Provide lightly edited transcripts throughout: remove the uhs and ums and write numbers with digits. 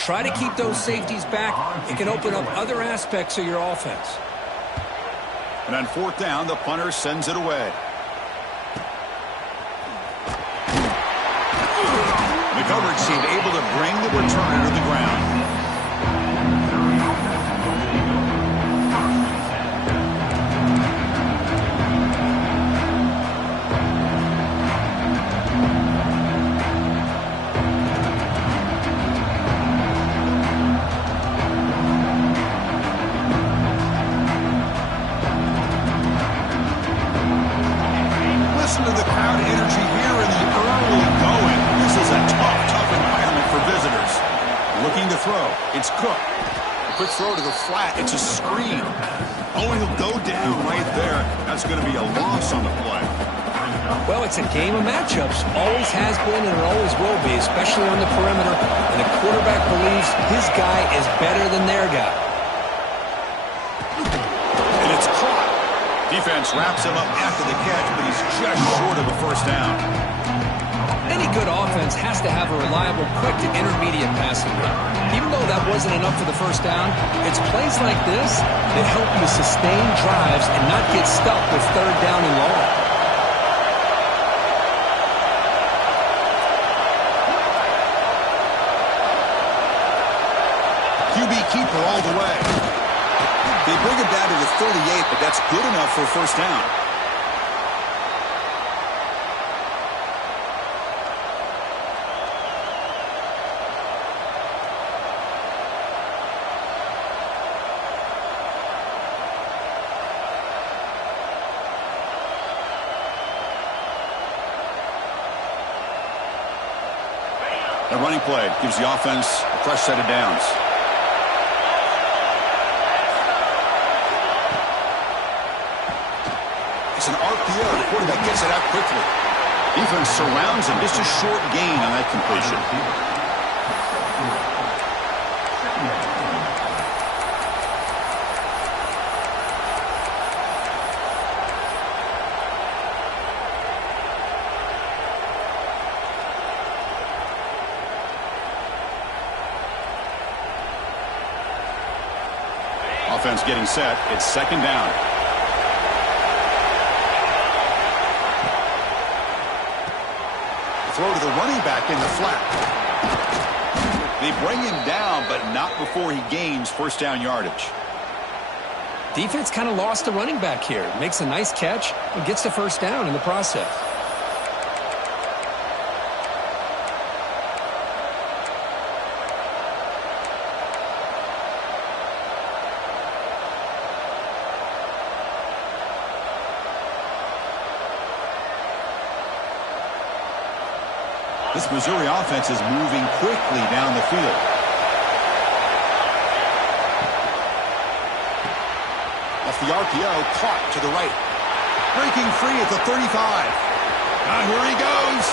Try to keep those safeties back. It can open up other aspects of your offense. And on fourth down, the punter sends it away. The coverage team able to bring the returner to the ground. Listen to the crowd energy here in the early going. This is a tough environment for visitors. Looking to throw. It's Cook. A quick throw to the flat. It's a screen. Oh, he'll go down right there. That's going to be a loss on the play. Well, it's a game of matchups. Always has been and it always will be, especially on the perimeter. And the quarterback believes his guy is better than their guy. And it's caught. Defense wraps him up after the catch, but he's just short of a first down. Any good offense has to have a reliable, quick to intermediate passing game. Even though that wasn't enough for the first down, it's plays like this that help you sustain drives and not get stuck with third down and long. QB keeper all the way. They bring it down to the 38, but that's good enough for a first down. The running play gives the offense a fresh set of downs. It's an RPO. The quarterback gets it out quickly. Defense surrounds him. Just a short gain on that completion. Offense getting set. It's second down. Throw to the running back in the flat. They bring him down, but not before he gains first down yardage. Defense kind of lost the running back here. Makes a nice catch and gets the first down in the process. This Missouri offense is moving quickly down the field. Off the RPO, caught to the right. Breaking free at the 35. Now here he goes.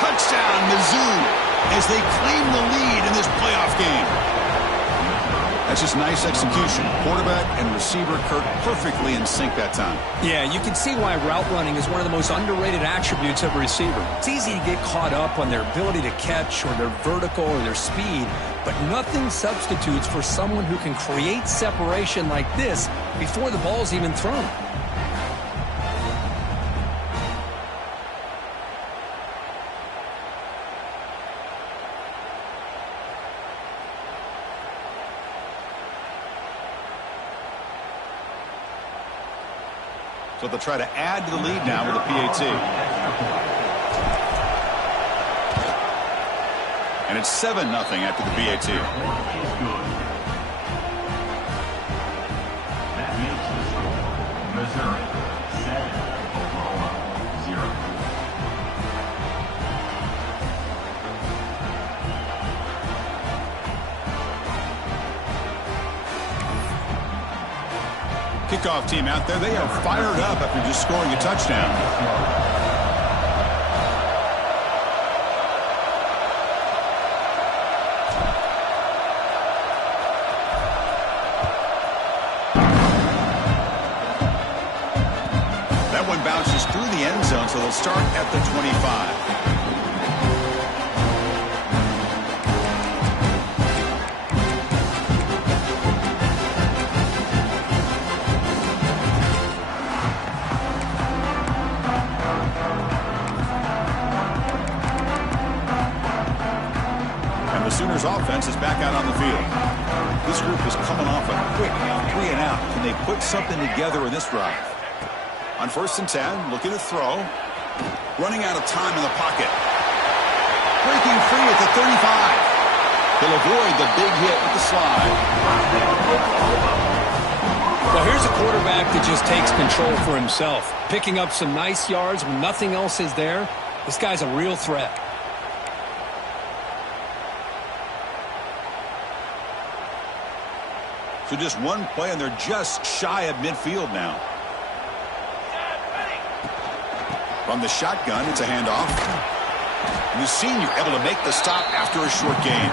Touchdown, Mizzou, as they claim the lead in this playoff game. That's just nice execution. Quarterback and receiver Kirk perfectly in sync that time. Yeah, you can see why route running is one of the most underrated attributes of a receiver. It's easy to get caught up on their ability to catch or their vertical or their speed, but nothing substitutes for someone who can create separation like this before the ball's even thrown. So they'll try to add to the lead now with a PAT. And it's 7-0 after the PAT. That makes the score Missouri 7, Oklahoma 0. Kickoff team out there, they are fired up after just scoring a touchdown. That one bounces through the end zone, so they'll start at the 25. The Sooners offense is back out on the field. This group is coming off a quick 3 and out. Can they put something together in this drive? On 1st and 10, looking to throw. Running out of time in the pocket. Breaking free at the 35. He'll avoid the big hit with the slide. Well, here's a quarterback that just takes control for himself. Picking up some nice yards when nothing else is there. This guy's a real threat. So just one play, and they're just shy of midfield now. From the shotgun, it's a handoff. And the senior able to make the stop after a short gain.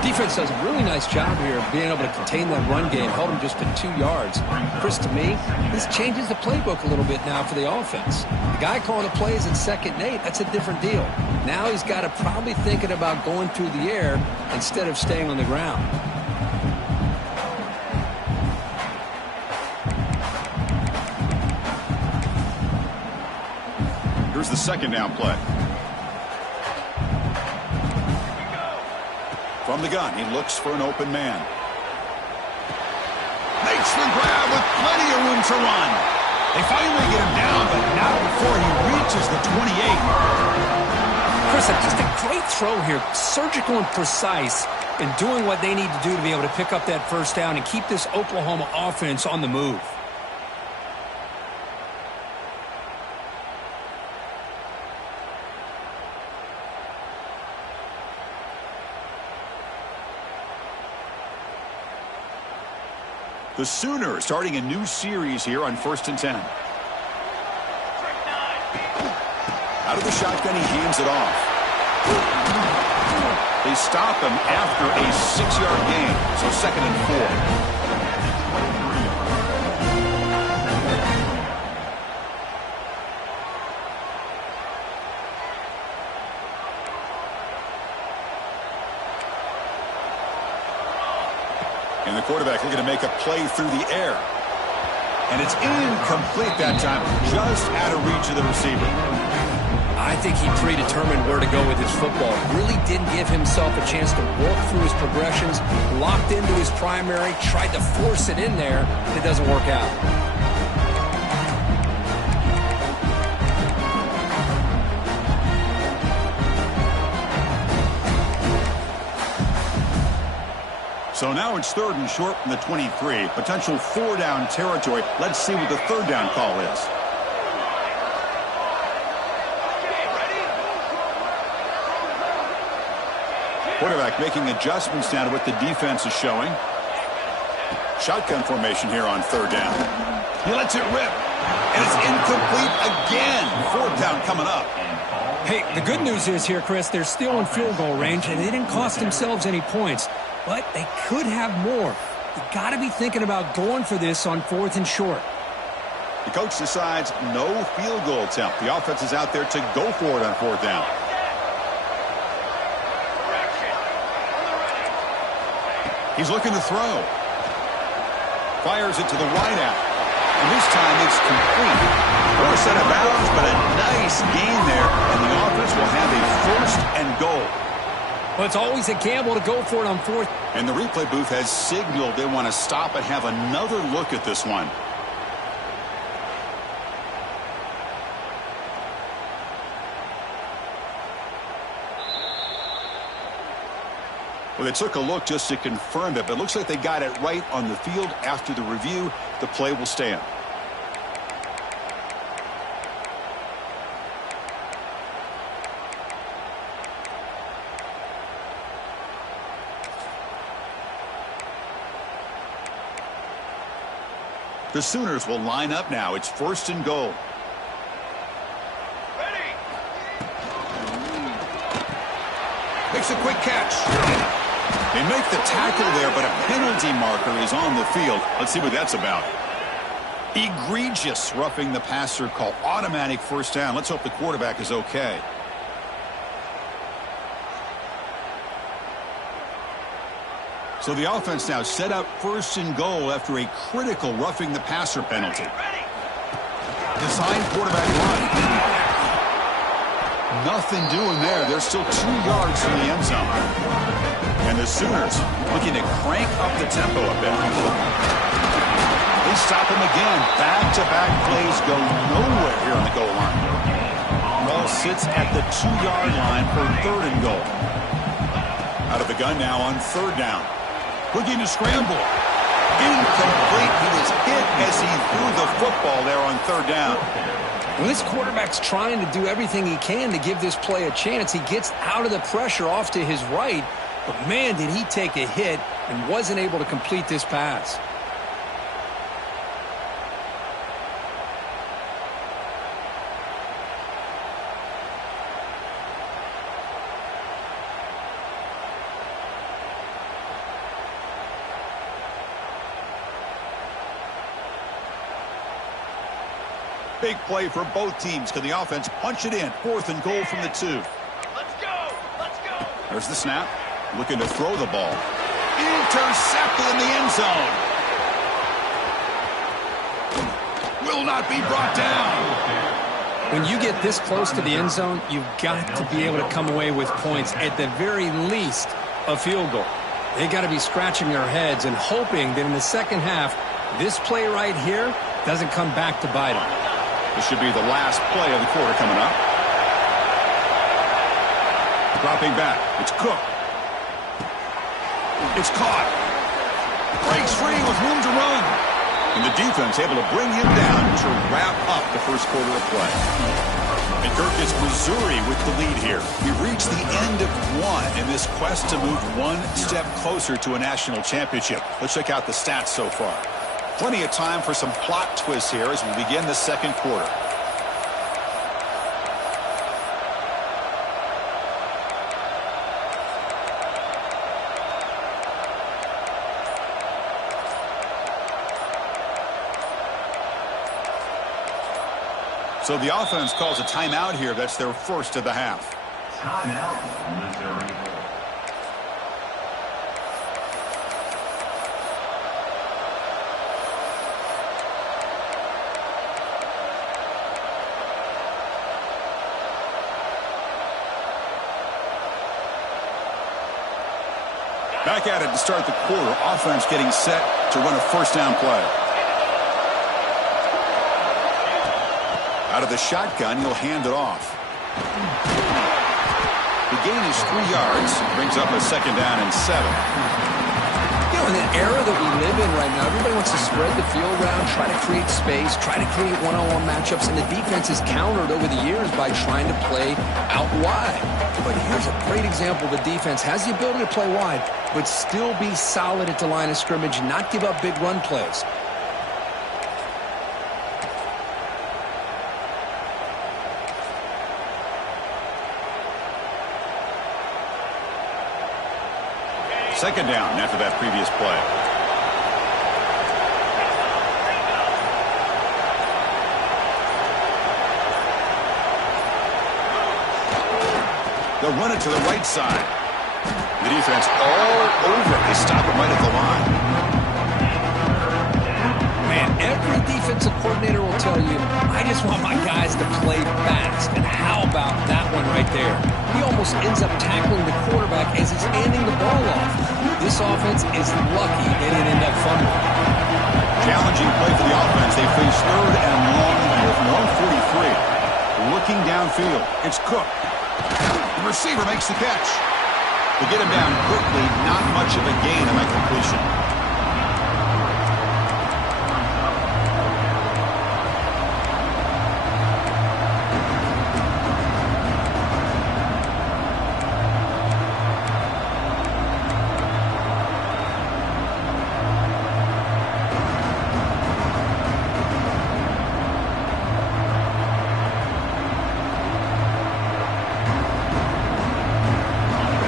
Defense does a really nice job here of being able to contain that run game. Held him just to 2 yards. Chris, to me, this changes the playbook a little bit now for the offense. The guy calling the plays in 2nd and 8, that's a different deal. Now he's got to probably thinking about going through the air instead of staying on the ground. Here's the 2nd down play. From the gun, he looks for an open man. Makes the grab with plenty of room to run. They finally get him down, but not before he reaches the 28. Chris, just a great throw here. Surgical and precise in doing what they need to do to be able to pick up that 1st down and keep this Oklahoma offense on the move. The Sooners starting a new series here on 1st and 10. Out of the shotgun, he hands it off. They stop him after a 6-yard gain, so 2nd and 4. And the quarterback looking to make a play through the air. And it's incomplete that time, just out of reach of the receiver. I think he predetermined where to go with his football. Really didn't give himself a chance to walk through his progressions, locked into his primary, tried to force it in there, and it doesn't work out. So now it's 3rd and short from the 23. Potential 4-down territory. Let's see what the 3rd down call is. Quarterback making adjustments now to what the defense is showing. Shotgun formation here on 3rd down. He lets it rip. And it's incomplete again. 4th down coming up. Hey, the good news is here, Chris, they're still in field goal range, and they didn't cost themselves any points. But they could have more. You got to be thinking about going for this on 4th and short. The coach decides no field goal attempt. The offense is out there to go for it on 4th down. He's looking to throw. Fires it to the wideout. And this time it's complete. Forced out of bounds, but a nice gain there. And the offense will have a 1st and goal. Well, it's always a gamble to go for it on 4th. And the replay booth has signaled they want to stop and have another look at this one. Well, they took a look just to confirm it, but it looks like they got it right on the field. After the review, the play will stand. The Sooners will line up now. It's 1st and goal. Ready. Makes a quick catch. They make the tackle there, but a penalty marker is on the field. Let's see what that's about. Egregious roughing the passer call. Automatic 1st down. Let's hope the quarterback is okay. So the offense now set up 1st and goal after a critical roughing the passer penalty. Designed quarterback run. Nothing doing there. They're still 2 yards from the end zone. the Sooners looking to crank up the tempo a bit. They stop him again. Back-to-back plays go nowhere here on the goal line. Ball sits at the 2-yard line for 3rd and goal. Out of the gun now on 3rd down. Looking to scramble. Incomplete. He was hit as he threw the football there on 3rd down. When this quarterback's trying to do everything he can to give this play a chance, he gets out of the pressure off to his right. But, man, did he take a hit and wasn't able to complete this pass. Big play for both teams. Can the offense punch it in? 4th and goal from the 2. Let's go! Let's go! There's the snap. Looking to throw the ball. Intercepted in the end zone. Will not be brought down. When you get this close to the end zone, you've got to be able to come away with points. At the very least, a field goal. They got to be scratching their heads and hoping that in the second half, this play right here doesn't come back to bite them. This should be the last play of the quarter coming up. Dropping back. It's Cook. It's caught. Breaks free with room to run. And the defense able to bring him down to wrap up the first quarter of play. And Kirk, is Missouri with the lead here. We've reached the end of one in this quest to move one step closer to a national championship. Let's check out the stats so far. Plenty of time for some plot twists here as we begin the second quarter. So the offense calls a timeout here. That's their first of the half. Timeout, Missouri. Back at it to start the quarter. Offense getting set to run a first down play. Out of the shotgun, he'll hand it off. The gain is 3 yards. Brings up a 2nd down and 7. You know, in the era that we live in right now, everybody wants to spread the field around, try to create space, try to create one-on-one matchups, and the defense is countered over the years by trying to play out wide. But here's a great example. The defense has the ability to play wide, but still be solid at the line of scrimmage, not give up big run plays. Second down after that previous play. They'll run it to the right side. The defense all over. They stop it right at the line. Man, every defensive coordinator will tell you, I just want my guys to play fast. And how about that one right there? He almost ends up tackling the quarterback as he's handing the ball off. This offense is lucky they didn't end up fumbling. Challenging play for the offense. They face 3rd and long here from 143. Looking downfield. It's Cook. The receiver makes the catch. They get him down quickly. Not much of a gain on that completion.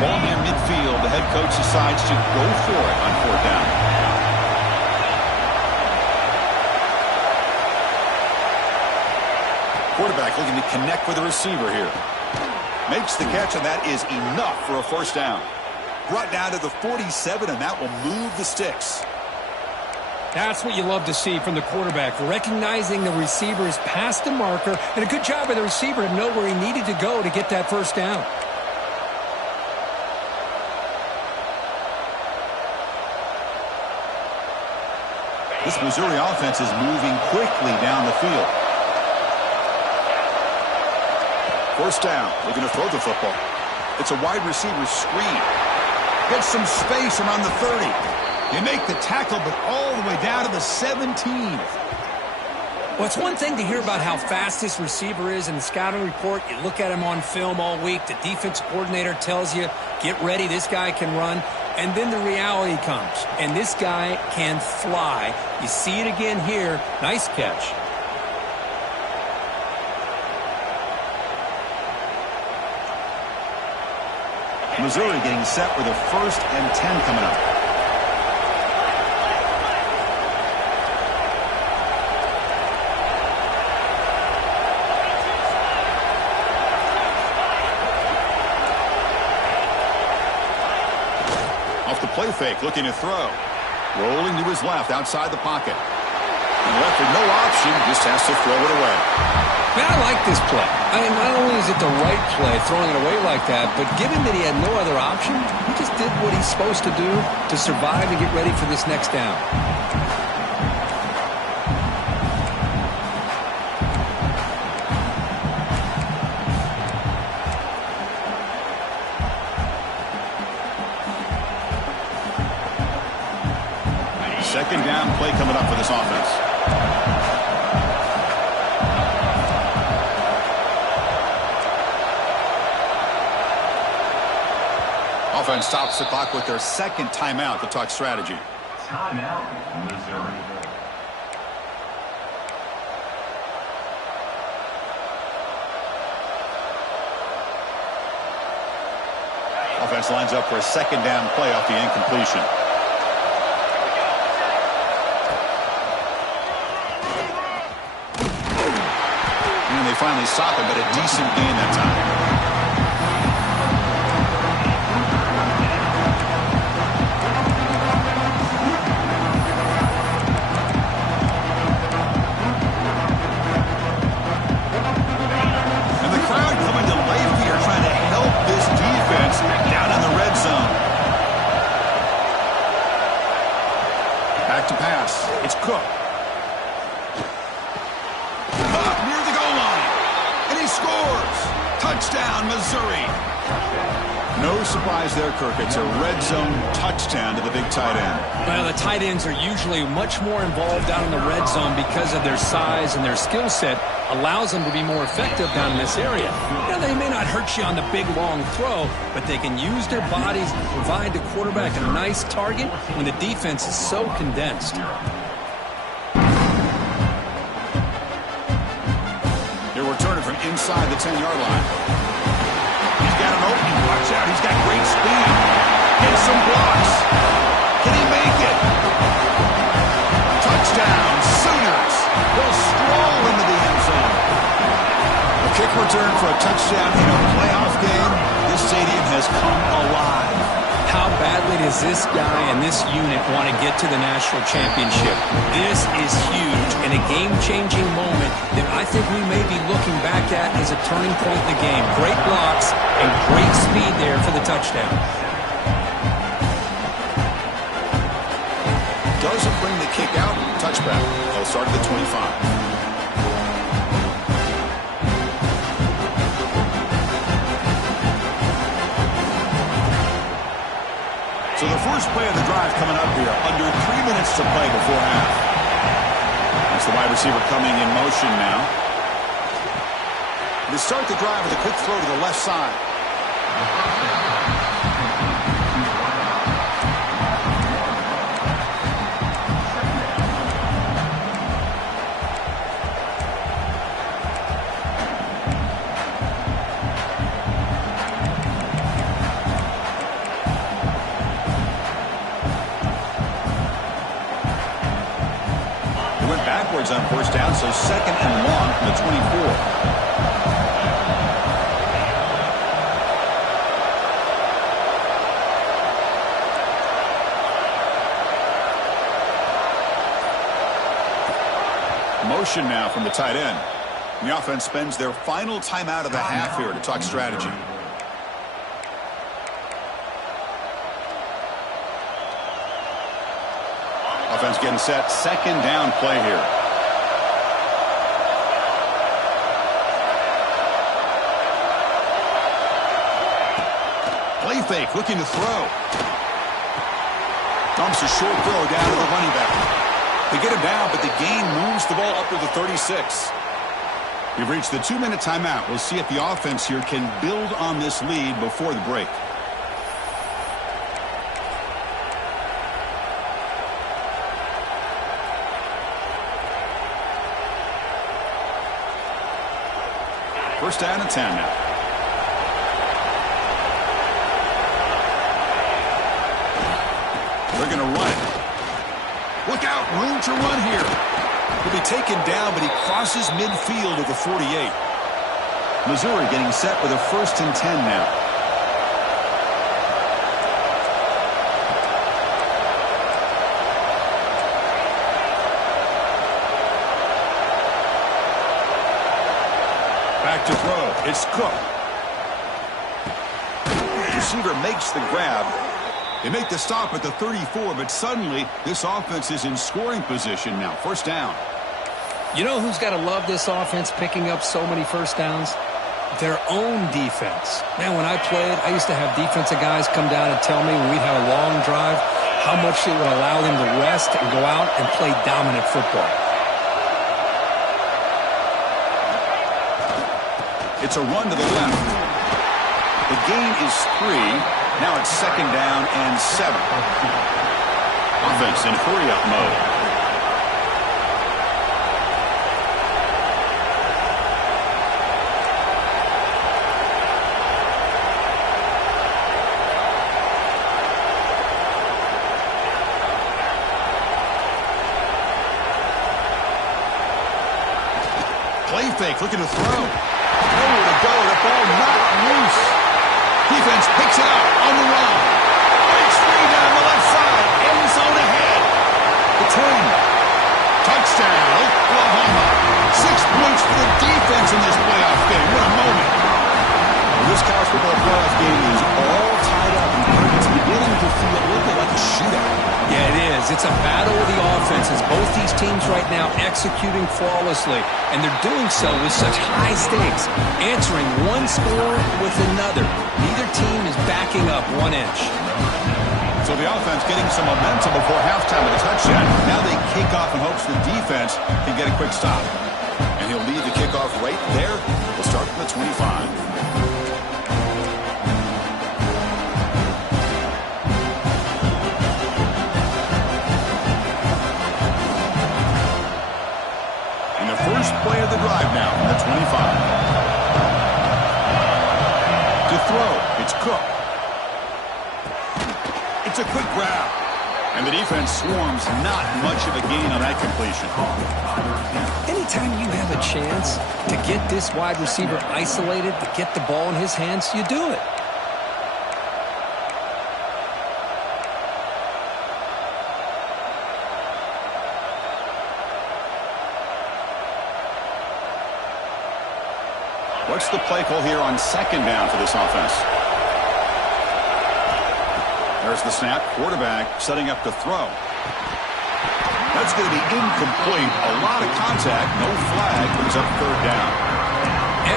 Ball near midfield. The head coach decides to go for it on 4th down. Quarterback looking to connect with the receiver here. Makes the catch, and that is enough for a first down. Brought down to the 47, and that will move the sticks. That's what you love to see from the quarterback, recognizing the receiver is past the marker, and a good job by the receiver to know where he needed to go to get that first down. This Missouri offense is moving quickly down the field. First down. Looking to throw the football. It's a wide receiver screen. Gets some space around the 30. They make the tackle, but all the way down to the 17. Well, it's one thing to hear about how fast this receiver is in the scouting report. You look at him on film all week. The defense coordinator tells you, get ready, this guy can run. And then the reality comes, and this guy can fly. You see it again here. Nice catch. Missouri getting set with a 1st and 10 coming up. Off the play fake, looking to throw. Rolling to his left, outside the pocket. And left with no option, just has to throw it away. Man, I like this play. I mean, not only is it the right play, throwing it away like that, but given that he had no other option, he just did what he's supposed to do to survive and get ready for this next down. Second down play coming up for this offense. Offense stops the clock with their second timeout to talk strategy. Timeout, Missouri. Offense lines up for a second down play off the incompletion. And they finally stop it, but a decent gain that time. Back to pass. It's Cook. Cook near the goal line. And he scores. Touchdown, Missouri. No surprise there, Kirk. It's a red zone touchdown to the big tight end. Well, the tight ends are usually much more involved down in the red zone because of their size and their skill set allows them to be more effective down in this area. Now, they may not hurt you on the big, long throw, but they can use their bodies to provide the quarterback a nice target when the defense is so condensed. They're returning from inside the 10-yard line. He's got an opening. Watch out. He's got great speed. Gets some blocks. Can he make it? Touchdown, Sooners. They'll stroll into the end zone. A kick return for a touchdown in a playoff game. This stadium has come alive. How badly does this guy and this unit want to get to the national championship? This is huge and a game-changing moment that I think we may be looking back at as a turning point in the game. Great blocks and great speed there for the touchdown. Doesn't bring the kick out. Touchback. They'll start at the 25. So the first play of the drive coming up here. Under 3 minutes to play before half. That's the wide receiver coming in motion now. They start the drive with a quick throw to the left side. On first down, so second and long from the 24. Motion now from the tight end. And the offense spends their final timeout of the half here to talk strategy. Offense getting set. Second down play here. Play fake, looking to throw. Dumps a short throw down to the running back. They get him down, but the gain moves the ball up to the 36. We've reached the 2-minute timeout. We'll see if the offense here can build on this lead before the break. First down and 10 now. They're going to run it. Look out, room to run here. He'll be taken down, but he crosses midfield of the 48. Missouri getting set with a 1st and 10 now. Back to throw. It's Cook. Receiver makes the grab. They make the stop at the 34, but suddenly this offense is in scoring position now. First down. You know who's got to love this offense picking up so many first downs? Their own defense. Man, when I played, I used to have defensive guys come down and tell me when we'd have a long drive how much it would allow them to rest and go out and play dominant football. It's a run to the left. The gain is 3. Now it's second down and 7. Offense in hurry-up mode. Play fake, looking to throw. Nowhere to go. The ball not loose. Defense picks it up on the run. Breaks free down the left side. End zone ahead. The 10. Touchdown, Oklahoma. 6 points for the defense in this playoff game. What a moment. Well, this college football playoff game is all tied up, and it's beginning to feel a little bit like a shootout. Yeah, it is. It's a battle of the offenses. Both these teams right now executing flawlessly, and they're doing so with such high stakes, answering one score with another. Neither team is backing up 1 inch. So the offense getting some momentum before halftime with a touchdown. Now they kick off in hopes the defense can get a quick stop. And he'll lead the kickoff right there. We'll start from the 25. Play of the drive now from the 25. To throw, it's Cook. It's a quick grab. And the defense swarms, not much of a gain on that completion. Anytime you have a chance to get this wide receiver isolated, to get the ball in his hands, you do it. What's the play call here on second down for this offense? There's the snap. Quarterback setting up to throw. That's going to be incomplete. A lot of contact. No flag. Brings up third down.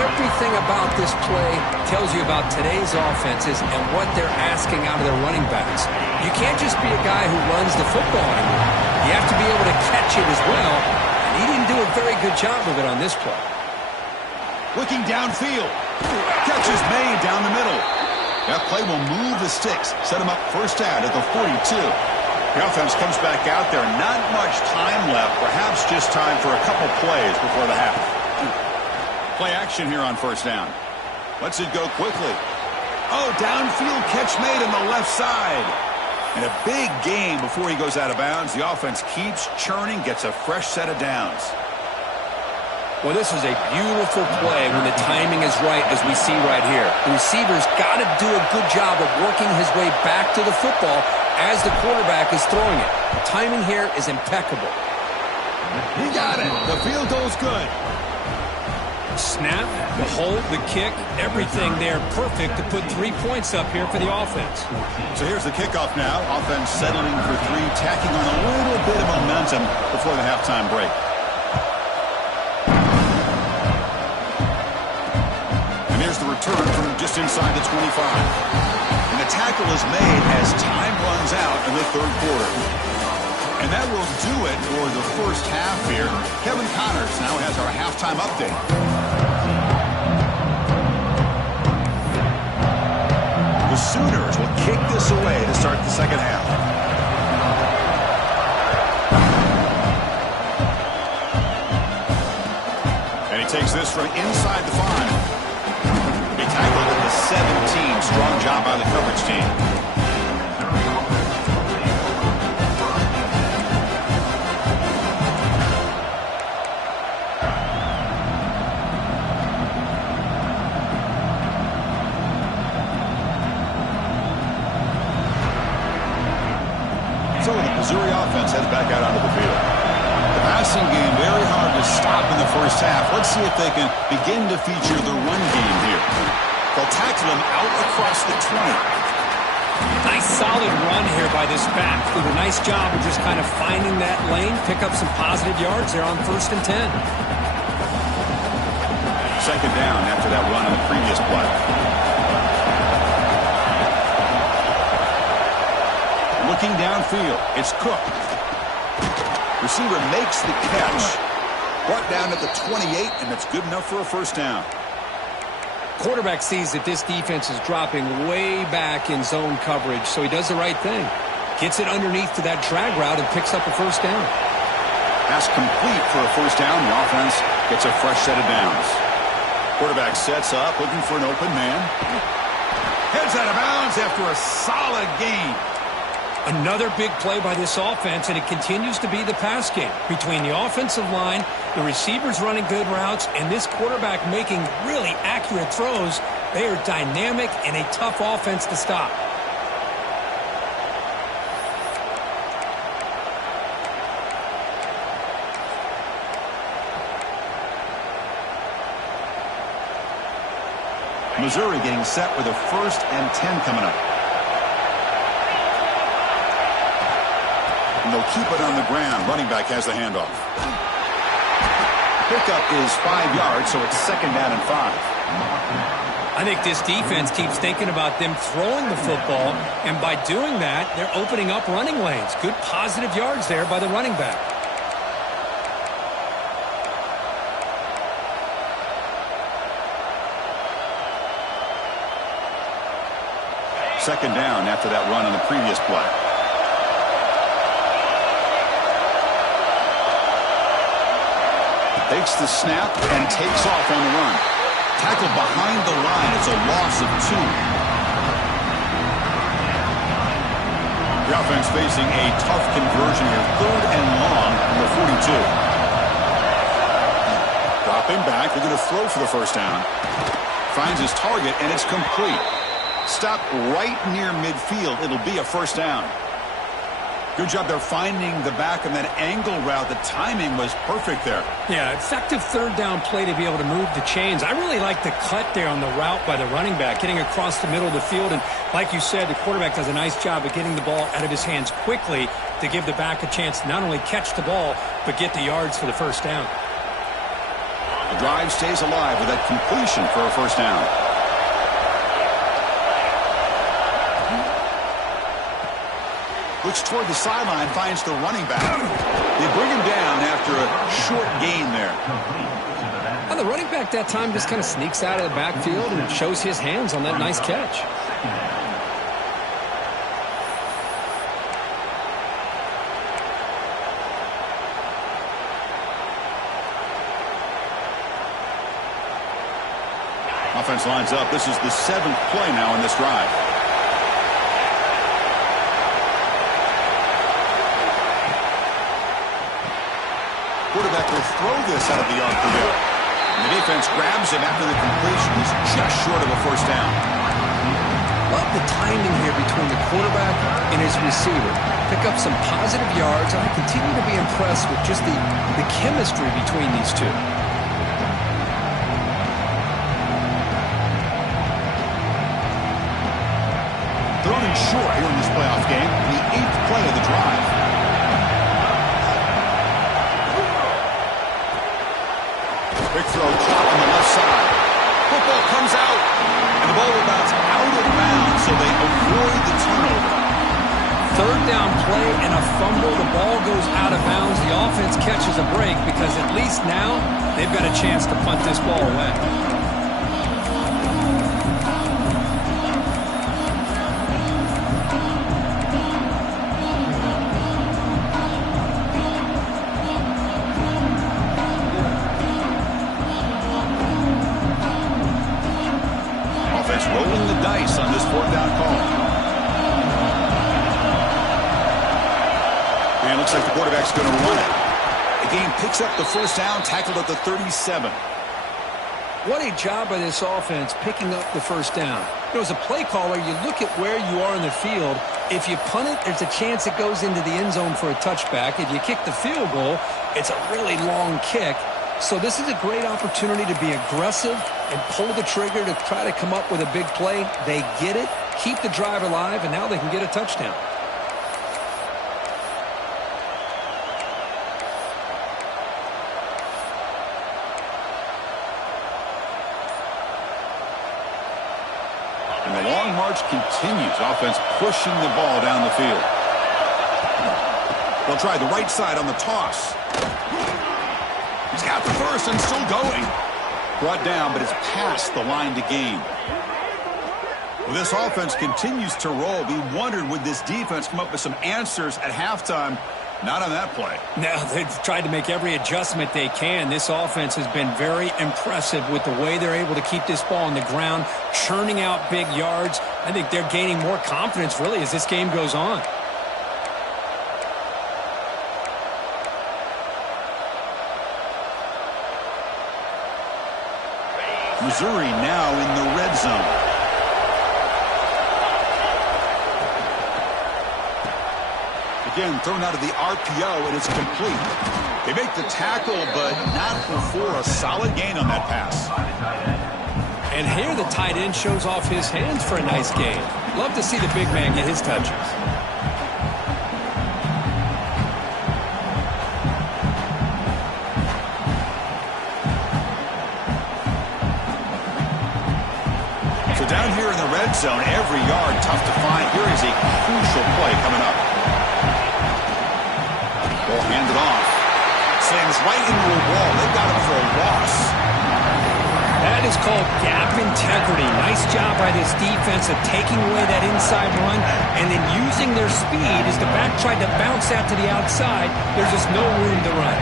Everything about this play tells you about today's offenses and what they're asking out of their running backs. You can't just be a guy who runs the football anymore. You have to be able to catch it as well. And he didn't do a very good job of it on this play. Looking downfield. Catch is made down the middle. That play will move the sticks. Set him up first down at the 42. The offense comes back out there. Not much time left. Perhaps just time for a couple plays before the half. Play action here on first down. Lets it go quickly. Oh, downfield catch made on the left side. And a big gain before he goes out of bounds. The offense keeps churning, gets a fresh set of downs. Well, this is a beautiful play when the timing is right, as we see right here. The receiver's got to do a good job of working his way back to the football as the quarterback is throwing it. The timing here is impeccable. He got it. The field goal's good. Snap, the hold, the kick, everything there perfect to put 3 points up here for the offense. So here's the kickoff now. Offense settling for 3, tacking on a little bit of momentum before the halftime break. And here's the return from just inside the 25. And the tackle is made as time runs out in the third quarter. And that will do it for the first half here. Kevin Connors now has our halftime update. The Sooners will kick this away to start the second half. And he takes this from inside the 5. He tackled at the 17. Strong job by the coverage team. So the Missouri offense heads back out onto the field. The passing game very hard to stop in the first half. Let's see if they can begin to feature the run game here. They'll tackle him out across the 20. Nice solid run here by this back. Did a nice job of just kind of finding that lane, pick up some positive yards there on 1st and 10. Second down after that run on the previous play. Looking downfield, it's Cook. Receiver makes the catch. Brought down at the 28, and that's good enough for a first down. Quarterback sees that this defense is dropping way back in zone coverage, so he does the right thing. Gets it underneath to that drag route and picks up a first down. Pass complete for a first down. The offense gets a fresh set of downs. Quarterback sets up, looking for an open man. Heads out of bounds after a solid gain. Another big play by this offense, and it continues to be the pass game. Between the offensive line, the receivers running good routes, and this quarterback making really accurate throws, they are dynamic and a tough offense to stop. Missouri getting set with a 1st and 10 coming up. And they'll keep it on the ground. Running back has the handoff. Pickup is 5 yards, so it's 2nd down and 5. I think this defense keeps thinking about them throwing the football, and by doing that, they're opening up running lanes. Good positive yards there by the running back. Second down after that run on the previous play. Takes the snap and takes off on the run. Tackled behind the line. It's a loss of 2. The offense facing a tough conversion here. 3rd and long from the 42. Dropping back. They're going to throw for the first down. Finds his target, and it's complete. Stop right near midfield. It'll be a first down. Good job there finding the back of that angle route. The timing was perfect there. Yeah, effective 3rd down play to be able to move the chains. I really like the cut there on the route by the running back, getting across the middle of the field. And like you said, the quarterback does a nice job of getting the ball out of his hands quickly to give the back a chance to not only catch the ball, but get the yards for the first down. The drive stays alive with that completion for a first down. Looks toward the sideline, finds the running back. They bring him down after a short gain there. And the running back that time just kind of sneaks out of the backfield and shows his hands on that nice catch. Offense lines up. This is the 7th play now in this drive. Quarterback will throw this out of the RPO. And the defense grabs him after the completion. He's just short of a first down. Love the timing here between the quarterback and his receiver. Pick up some positive yards, and I continue to be impressed with just the chemistry between these two. short here in this playoff game. The 8th play of the drive. Quick throw caught on the left side. Football comes out, and the ball will bounce out of bounds, so they avoid the turnover. Third down play and a fumble. The ball goes out of bounds. The offense catches a break because at least now they've got a chance to punt this ball away. Offense rolling the dice on this 4th down call. And looks like the quarterback's going to run it. The game picks up the first down, tackled at the 37. What a job by this offense picking up the first down. You know, as a play caller, you look at where you are in the field. If you punt it, there's a chance it goes into the end zone for a touchback. If you kick the field goal, it's a really long kick. So this is a great opportunity to be aggressive and pull the trigger to try to come up with a big play. They get it, keep the drive alive, and now they can get a touchdown. And the long march continues. Offense pushing the ball down the field. They'll try the right side on the toss. He's got the first and still going. Brought down, but it's past the line to gain. Well, this offense continues to roll. We wondered, would this defense come up with some answers at halftime? Not on that play. No, they've tried to make every adjustment they can. This offense has been very impressive with the way they're able to keep this ball on the ground, churning out big yards. I think they're gaining more confidence, really, as this game goes on. Missouri now in the red zone. Again, thrown out of the RPO, and it's complete. They make the tackle, but not before a solid gain on that pass. And here the tight end shows off his hands for a nice gain. Love to see the big man get his touches. So down here in the red zone, every yard tough to find. Here is a crucial play coming up. Ball handed off. Slams right into a wall. They've got him for a loss. That is called gap integrity. Nice job by this defense of taking away that inside run and then using their speed as the back tried to bounce out to the outside. There's just no room to run.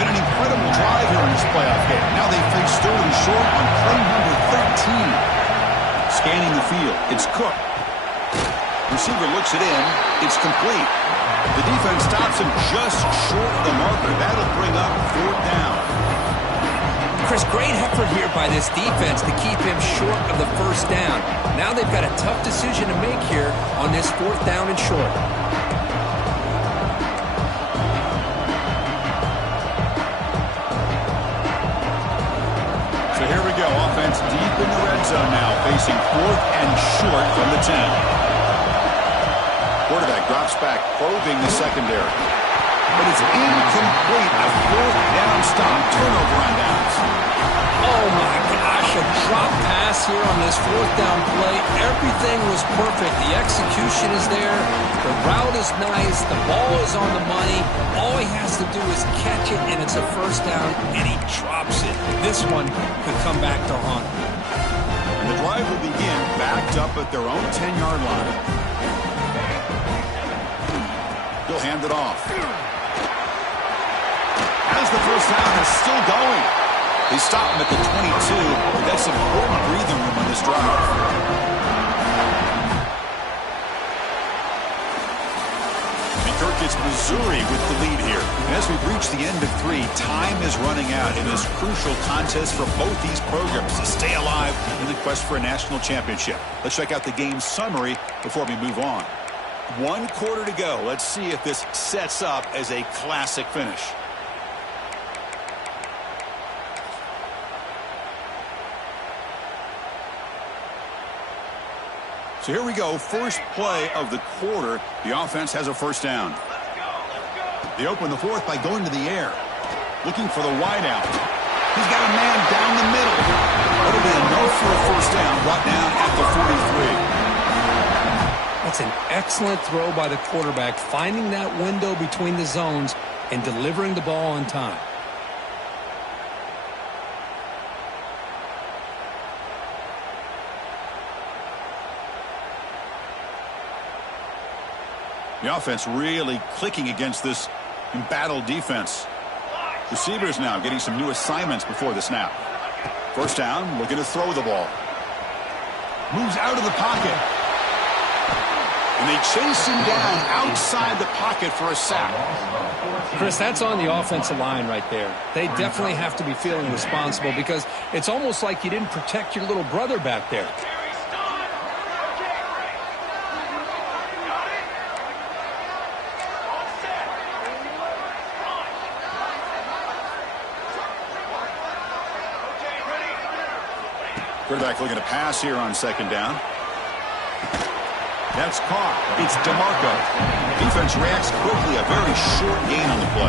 Been an incredible drive here in this playoff game. Now they face third and short on play number 13. Scanning the field. It's Cook. Receiver looks it in. It's complete. The defense stops him just short of the marker. That'll bring up 4th down. Chris, great effort here by this defense to keep him short of the first down. Now they've got a tough decision to make here on this 4th down and short. So here we go. Offense deep in the red zone now, facing 4th and short from the 10. Quarterback drops back, probing the secondary. But it's incomplete. A 4th down stop. Turnover on downs. Oh, my gosh. A drop pass here on this 4th down play. Everything was perfect. The execution is there. The route is nice. The ball is on the money. All he has to do is catch it, and it's a first down, and he drops it. This one could come back to haunt him. And the drive will begin backed up at their own 10-yard line. He'll hand it off. As the first down is still going. They stop him at the 22. That's important breathing room on this drive. And Kirk gets Missouri with the lead here. And as we've reached the end of 3, time is running out in this crucial contest for both these programs to stay alive in the quest for a national championship. Let's check out the game summary before we move on. 1 quarter to go. Let's see if this sets up as a classic finish. So here we go, first play of the quarter. The offense has a first down. They open the fourth by going to the air. Looking for the wideout. He's got a man down the middle. That'll be enough for a first down, brought down at the 43. That's an excellent throw by the quarterback, finding that window between the zones and delivering the ball on time. The offense really clicking against this embattled defense. Receivers now getting some new assignments before the snap. First down, looking to throw the ball. Moves out of the pocket. And they chase him down outside the pocket for a sack. Chris, that's on the offensive line right there. They definitely have to be feeling responsible because it's almost like you didn't protect your little brother back there. Quarterback looking to pass here on second down. That's caught. It's DeMarco. Defense reacts quickly. A very short gain on the play.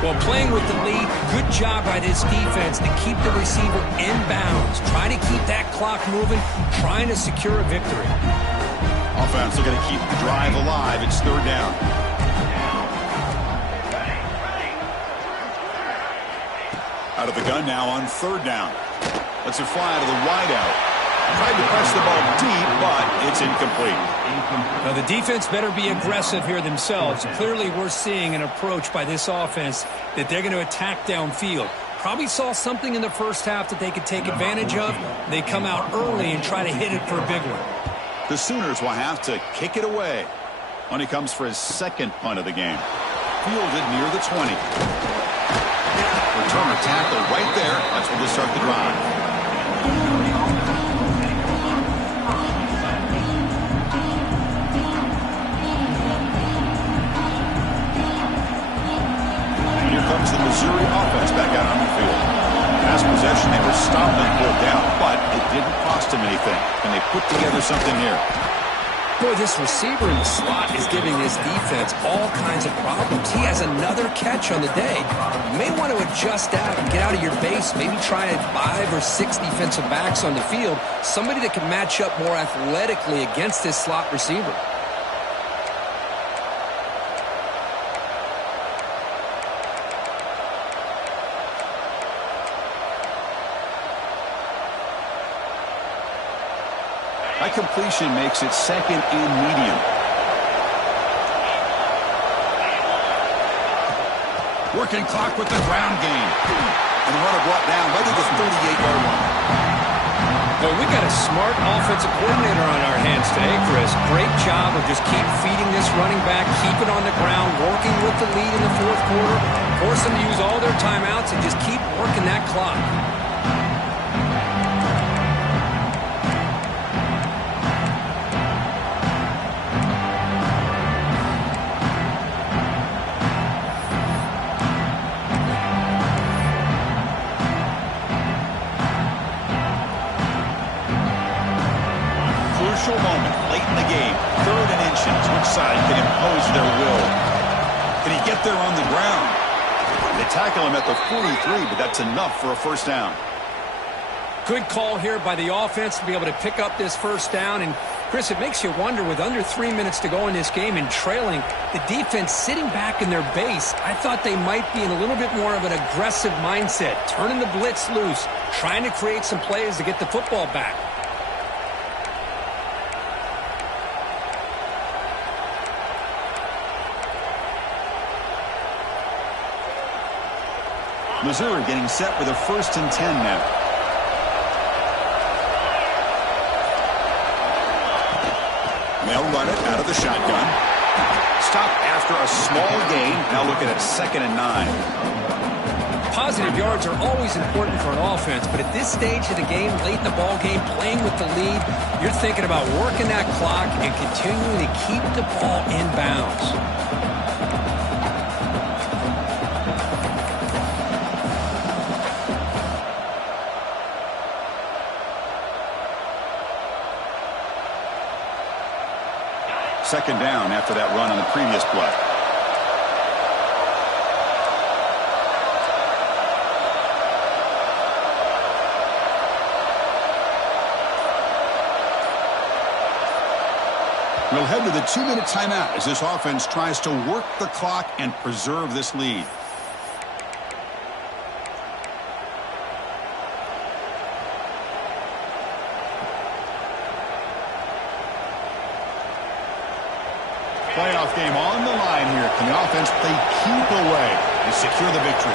Well, playing with the lead, good job by this defense to keep the receiver in bounds. Trying to keep that clock moving, trying to secure a victory. Offense looking to keep the drive alive. It's third down. Out of the gun now on third down. Lets it fly to the wideout. Tried to press the ball deep, but it's incomplete. Now the defense better be aggressive here themselves. Clearly we're seeing an approach by this offense that they're going to attack downfield. Probably saw something in the first half that they could take advantage of. They come out early and try to hit it for a big one. The Sooners will have to kick it away when he comes for his second punt of the game. Fielded near the 20. Returner tackle right there. That's where they start the drive. Here comes the Missouri offense back out on the field. Last possession, they were stopped and pulled down, but it didn't cost them anything. And they put together something here. Boy, this receiver in the slot is giving this defense all kinds of problems. He has another catch on the day. You may want to adjust out and get out of your base. Maybe try 5 or 6 defensive backs on the field. Somebody that can match up more athletically against this slot receiver. That completion makes it second and medium. Working clock with the ground game. And the runner brought down right at the 38-yard line. Well, we got a smart offensive coordinator on our hands today, Chris. Great job of just keep feeding this running back, keep it on the ground, working with the lead in the fourth quarter, force them to use all their timeouts and just keep working that clock. Moment late in the game, 3rd and inches. Which side can impose their will? Can he get there on the ground? They tackle him at the 43, but that's enough for a first down. Good call here by the offense to be able to pick up this first down. And, Chris, it makes you wonder, with under 3 minutes to go in this game and trailing, the defense sitting back in their base, I thought they might be in a little bit more of an aggressive mindset, turning the blitz loose, trying to create some plays to get the football back. Missouri getting set with a 1st and 10 now. They'll run it out of the shotgun. Stop after a small gain. Now looking at 2nd and 9. Positive yards are always important for an offense, but at this stage of the game, late in the ball game, playing with the lead, you're thinking about working that clock and continuing to keep the ball in bounds. Second down after that run on the previous play. We'll head to the 2-minute timeout as this offense tries to work the clock and preserve this lead. Playoff game on the line here. Can the offense play keep away and secure the victory?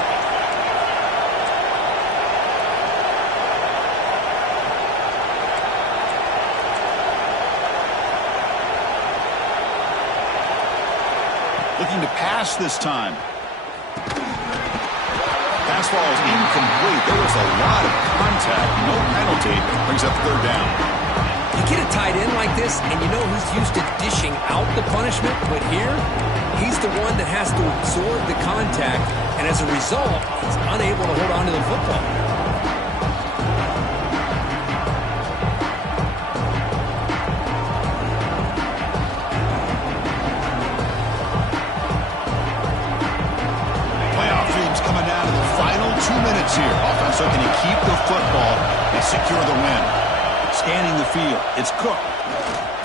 Looking to pass this time. Pass ball is incomplete. There was a lot of contact. No penalty. Brings up third down. You get a tight end like this, and you know he's used to dishing out the punishment, but here, he's the one that has to absorb the contact, and as a result, he's unable to hold on to the football. Playoff dreams coming down to the final 2 minutes here. Offense looking to keep the football and secure the win. Scanning the field, it's Cook.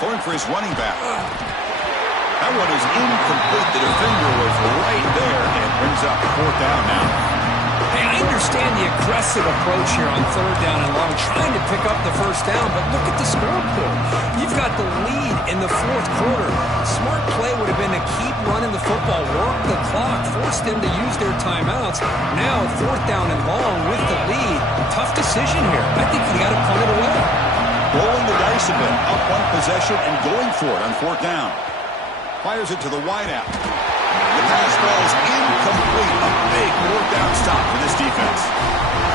Going for his running back. That one is incomplete. The defender was right there, and it brings up fourth down now. Hey, I understand the aggressive approach here on third down and long, trying to pick up the first down, but look at the scoreboard. You've got the lead in the fourth quarter. Smart play would have been to keep running the football, work the clock, force them to use their timeouts. Now, fourth down and long with the lead. Tough decision here. I think you got to punt it away. Rolling the dice a bit, up one possession and going for it on fourth down. Fires it to the wideout. The pass ball is incomplete. A big fourth down stop for this defense.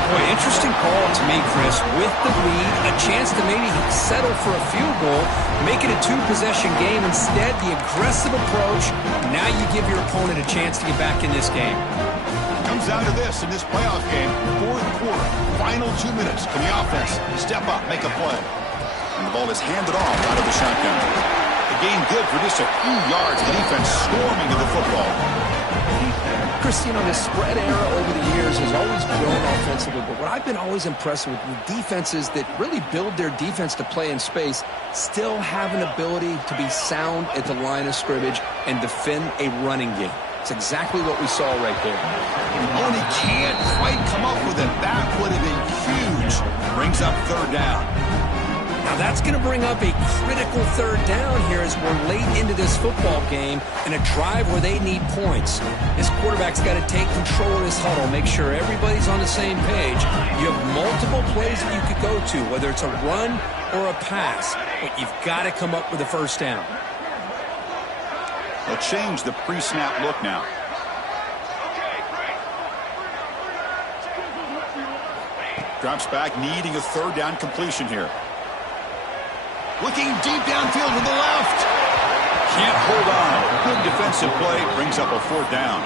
Boy, interesting call to me, Chris. With the lead, a chance to maybe settle for a field goal, make it a two-possession game. Instead, the aggressive approach. Now you give your opponent a chance to get back in this game. Comes down to this in this playoff game. Fourth quarter, final 2 minutes. Can the offense step up, make a play? And the ball is handed off out of the shotgun. The game good for just a few yards. The defense storming to the football. Chris, you know, the spread era over the years has always grown offensively, but what I've been always impressed with defenses that really build their defense to play in space still have an ability to be sound at the line of scrimmage and defend a running game. It's exactly what we saw right there. Oh, and he can't quite come up with it. That would have been huge. Brings up third down. Now that's going to bring up a critical third down here as we're late into this football game in a drive where they need points. This quarterback's got to take control of this huddle, make sure everybody's on the same page. You have multiple plays that you could go to, whether it's a run or a pass, but you've got to come up with a first down. They'll change the pre-snap look now. Drops back, needing a third down completion here. Looking deep downfield to the left. Can't hold on. Good defensive play. Brings up a fourth down.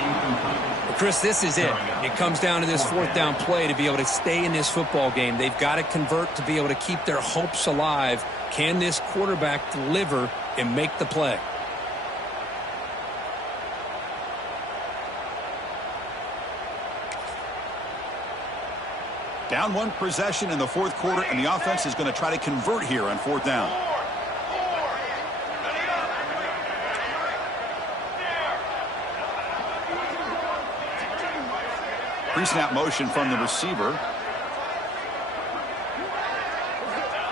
Well, Chris, this is it. It comes down to this fourth down play to be able to stay in this football game. They've got to convert to be able to keep their hopes alive. Can this quarterback deliver and make the play? Down one possession in the fourth quarter, and the offense is going to try to convert here on fourth down. Pre-snap motion from the receiver.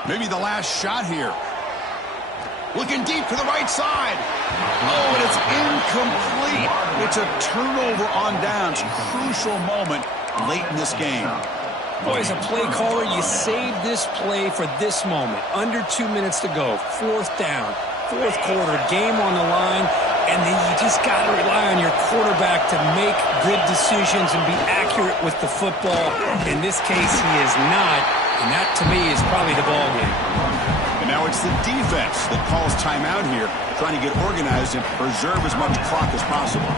Maybe the last shot here. Looking deep to the right side. Oh, and it's incomplete. It's a turnover on downs. Crucial moment late in this game. Boy, as a play caller, you save this play for this moment. Under 2 minutes to go. Fourth down. Fourth quarter. Game on the line. And then you just got to rely on your quarterback to make good decisions and be accurate with the football. In this case, he is not. And that, to me, is probably the ball game. And now it's the defense that calls timeout here, trying to get organized and preserve as much clock as possible.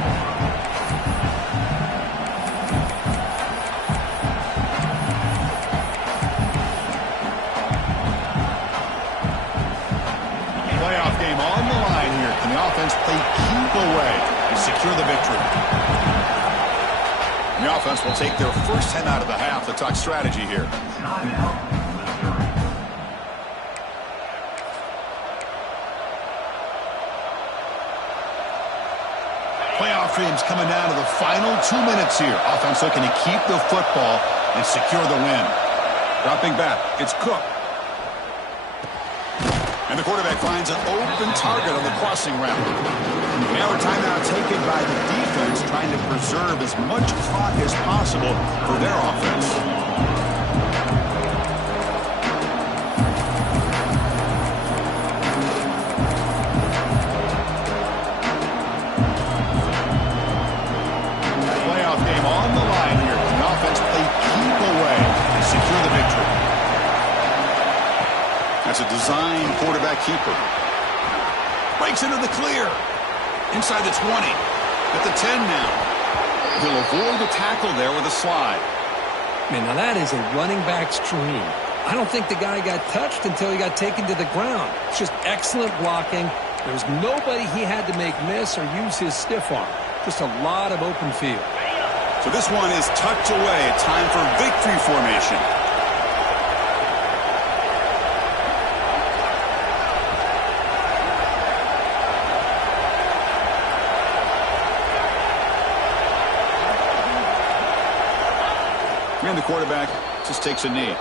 and the offense play keep away and secure the victory. The offense will take their first 10 out of the half to talk strategy here. Timeout, Missouri. Playoff dreams coming down to the final 2 minutes here. Offense looking to keep the football and secure the win. Dropping back, it's Cook. And the quarterback finds an open target on the crossing route. Now a timeout taken by the defense, trying to preserve as much clock as possible for their offense. Playoff game on the line here. The offense play keep away and secure the victory. That's a design quarterback keeper. Breaks into the clear. Inside the 20. At the 10 now. He'll avoid the tackle there with a slide. Man, now that is a running back's dream. I don't think the guy got touched until he got taken to the ground. It's just excellent blocking. There was nobody he had to make miss or use his stiff arm. Just a lot of open field. So this one is tucked away. Time for victory formation. And the quarterback just takes a knee.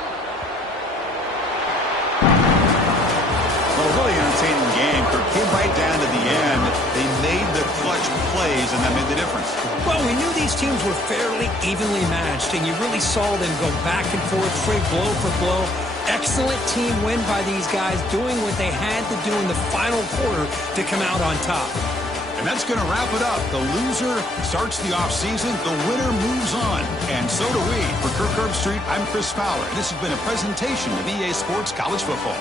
Well, a really entertaining game. Kirk came right down to the end. They made the clutch plays, and that made the difference. Well, we knew these teams were fairly evenly matched, and you really saw them go back and forth, trade blow for blow. Excellent team win by these guys, doing what they had to do in the final quarter to come out on top. And that's going to wrap it up. The loser starts the offseason. The winner moves on. And so do we. For Kirk Herbstreit, I'm Chris Fowler. This has been a presentation of EA Sports College Football.